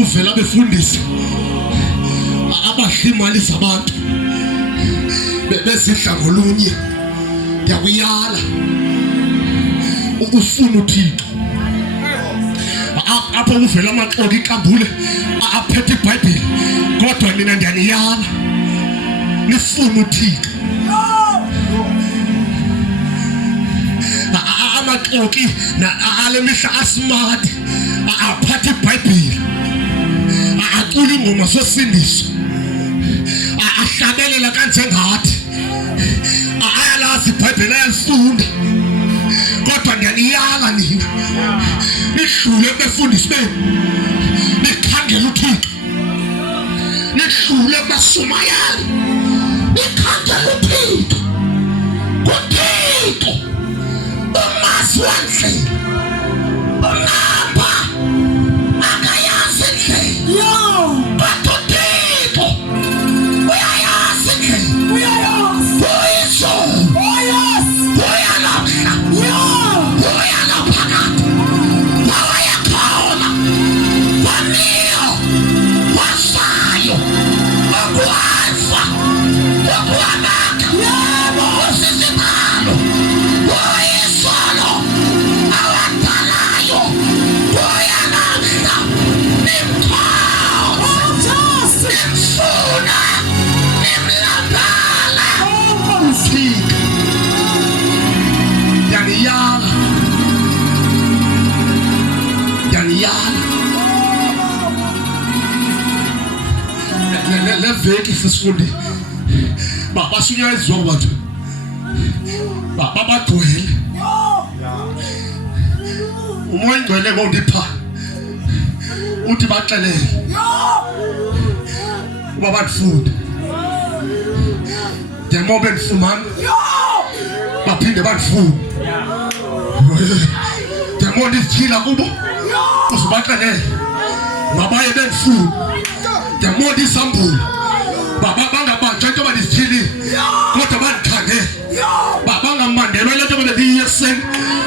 uvela befundisa abadla imali zabantu bezidla ngolunye. Ngiyakuyala ufuna uThixo apho uvela amaxoki inkambule aphethe iBhayibheli, kodwa mina ndiyaniyala nifuna uThixo. Amaxoki ale mihla asmart aphathe iBhayibheli, acula ingoma zosindiso, ahlabelela kanjengathi ayalazi iBhayibheli, ayalifunda. Kodwa ngiyaniyala nina nidlule befundisi benu, nikhangela uThixo, nidlule basumayali, nikhangela uThixo. uThixo umazi wandlela, ungapha akayazi indlela, kodwa uThixo uyayazi indlela, uyizolo, uyalamhla, uyalaphakade, wawayakhona, wamiyo, wasayo, wakualfa, wakuamaka, usizimalo, uyizolo, awadalayo, uyalamhla, nimkhonze, nimfuna, nimlambala. Uthixo yaniyala, yaniyala. Leveki sisifundi basunyazwa abantu babagcwele, umoya ingcwele ngondipha uthi baxelele uba bandifunda, demo bendifumana baphinde bandifuna, demo ndizityhila kubo uzibaxelele mabaye bendifuna, demo ndisambula bangabanjwa into bandizityhilile kodwa bandikhangele, bangamandelwa le nto bendiyiye ekuseni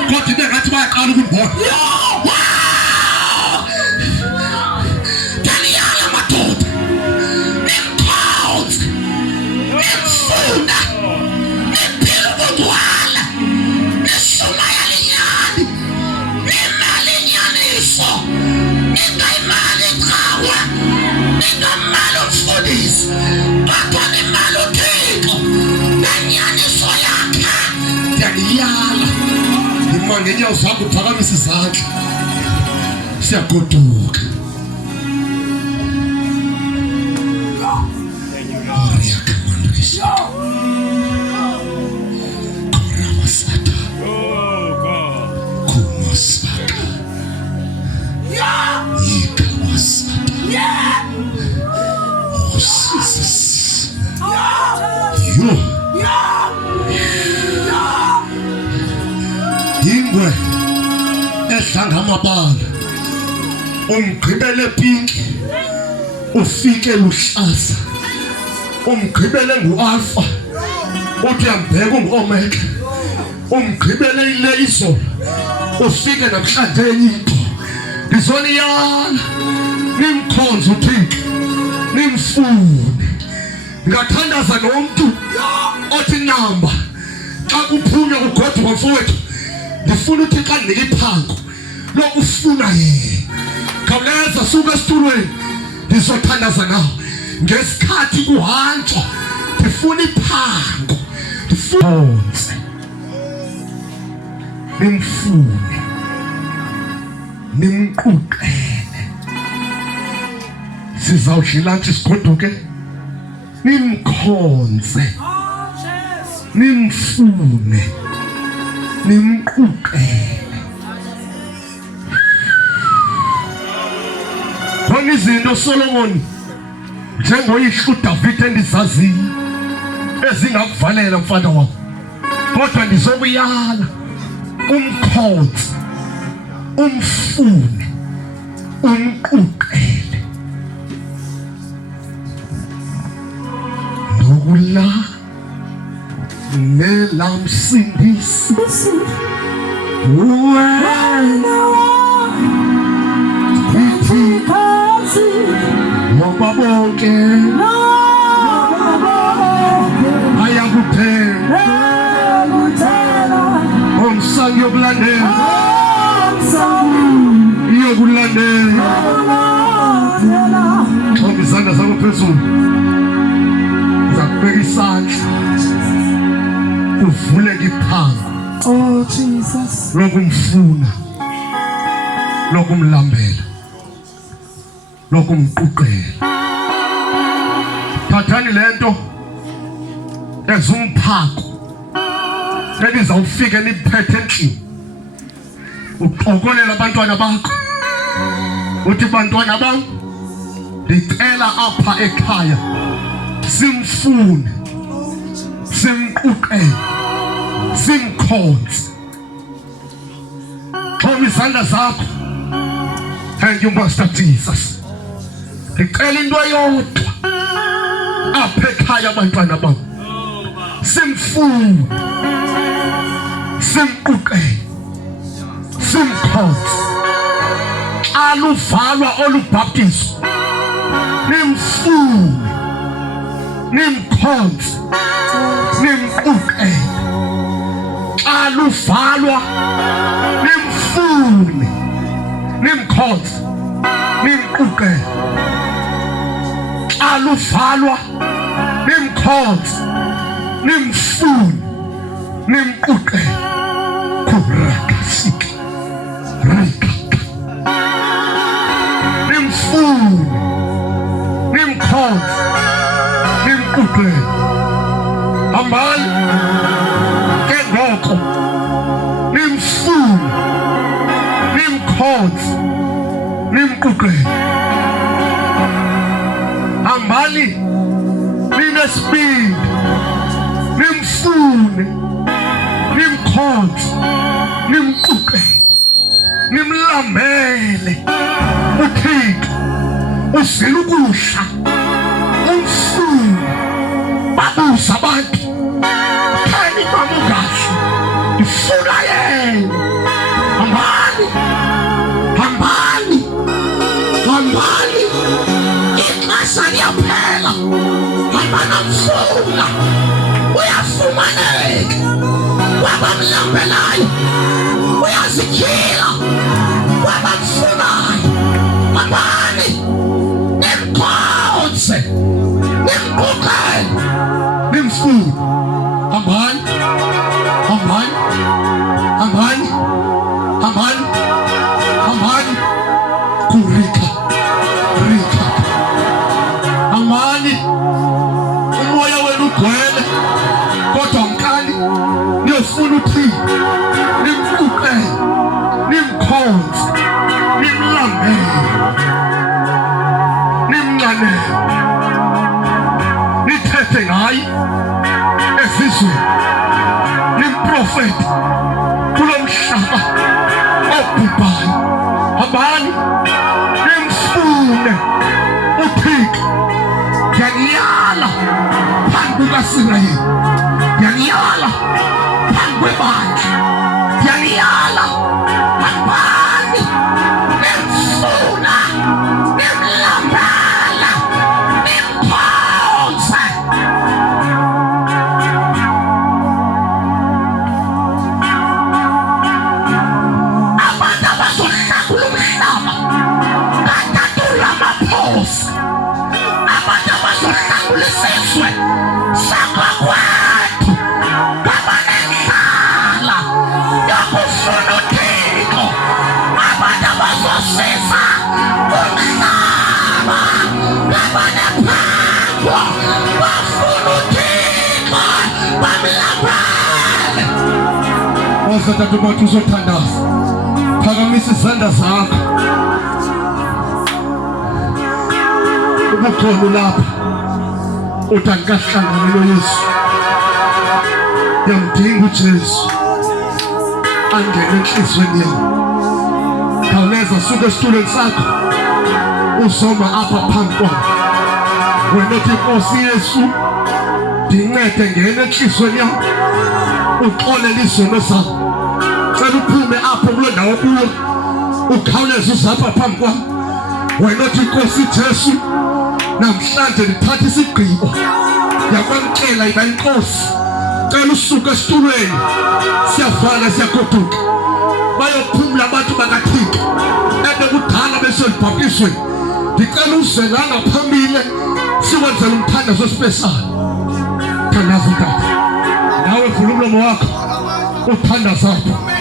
kodwa ibe ngathi bayaqala ukundibona. Ndaniyala madoda, nimkhonze, nimfuna, niphila ubudwala, nishumayela inyani, nimali inyaniso, ningayimali icawa, ningamali umfundisi, kodwa nimali uThixo nenyaniso yakhe. Ndaniyala ima ngenyawo zakho, uphakamisa izandla, siyagoduka. Ingwe ehlanga amabala, umgqibele pinki ufike luhlaza, umgqibele ngualfa uthi uyambheka ungu-omega, umgqibele ile izolo ufike namhlanje enyipho. Ndizoniyala nimkhonze uThixo, nimfune. Ngathandaza nomntu othi namba xa kuphunywa kugoduka mfowethu, ndifuna uThixo andinike iphango lokufuna yena. Khawuleza suka esitulweni, ndizothandaza nawe ngesikhathi kuhanjwa. Ndifuna iphango, ndifunze, nimfune, nimquqele. Sizawudla ilantshi sigoduke, nimkhonze, nimfune, nimquqele. Khona izinto Solomon njengoyihlu uDavid endizaziyo ezingakuvalela mfana wami, kodwa ndizokuyala umkhonze, umfune, umquqele. Nokula nelamsindisi wena ithi bonke ayakuphela omsang yokulandela iyokulandela. Xomba izandla zakho phezulu, zakubeka isandla uvuleke iphango. Oh Jesus, lokumfuna, lokumlambela, lokumquqela. Thathani lento ezumphako elizawufika niphethe endlini, uqokolela abantwana bakho uthi, bantwana bam, ndicela apha ekhaya simfune, simquqele, simkhonze. Xoma izandla zakho. Thank you, Master Jesus. Ndicela into eyodwa apha ekhaya abantwana bam, simfune, simquqele, simkhonze. Xa luvalwa olubhaptizo, nimfune, nimkhonze, nimquqele. Xa luvalwa, nimfune, nimkhonze, nimquqele. Xa luvalwa, nimkhonze, nimfune, nimquqele. Kurakasika rikaka, nimfune, nimkhonze, nimquqele. Hambani ke ngoko, nimfune, nimkhonze, nimquqele. Hambani ninesibindi, nimfune, nimkhonze, nimquqele, nimlambele uThixo. Uzile ukudla, umfune. Babuza abantu, thani bamukahle, ndifuna yena. Hambani, hambani, hambani, ixesha liyaphela. Hambana mfuna, uyafumaneka. Wabamlambelayo uyazityhila, wabamfunayo. Hambani nimkhonze, nimquqele, nimfune. Hambani, hambani, hambani, hambani, hambani. Kurika rika, hambani. Umoya wenu ugcwele, kodwa mkani niyofuna uThixo, nimquqele, nimkhonze, nimlambele, nimnqanele, nithethe ngaye ezizweni, nimprofethe kulo mhlaba obhubhayo. Hambani nimfune uThixo. Ngiyaniyala phambi kukaSirayeli, ngiyaniyala phambi kwebandla, ngiyaniyala. Hambani nimfuna, nimlambela, nimkhonze. Abantu abazohlakula umhlaba ngatatula amaphosa, abantu abazohlakula isizwe sakwakwethu ngabanendlala yokufuna uThixo. Abantu abazosiza umhlaba ngabanephambo bafuna uThixo, bamlambele. Tata bathi uzothandaza, phakamisa izandla zakho. Ubukhona lapha uthi andikahlangane noYesu, yamdinga uJesu angene enhlizweni yami. Khawuleza suka esitulweni sakho uzoma apha phambi kwami. Wena uthi, Nkosi Yesu, ndincede ngene enhlizweni yami, uxolele izono zami. Cela uphume apho kulo ndawo kuyo, ukhawuleze uze apha phambi kwami. Wena uthi, Nkosi Jesu, namhlanje ndithatha isigqibo yakwamkela iba inkosi. Cela usuka esitulweni, siyavala siyagoduka bayophumla abantu bakaThixo ebekudala beselibhaptiswe. Ndicela uze la ngaphambili sikwenzela umthandazo special. Thandaza tata, nawe vula umlomo wakho uthandaza apho.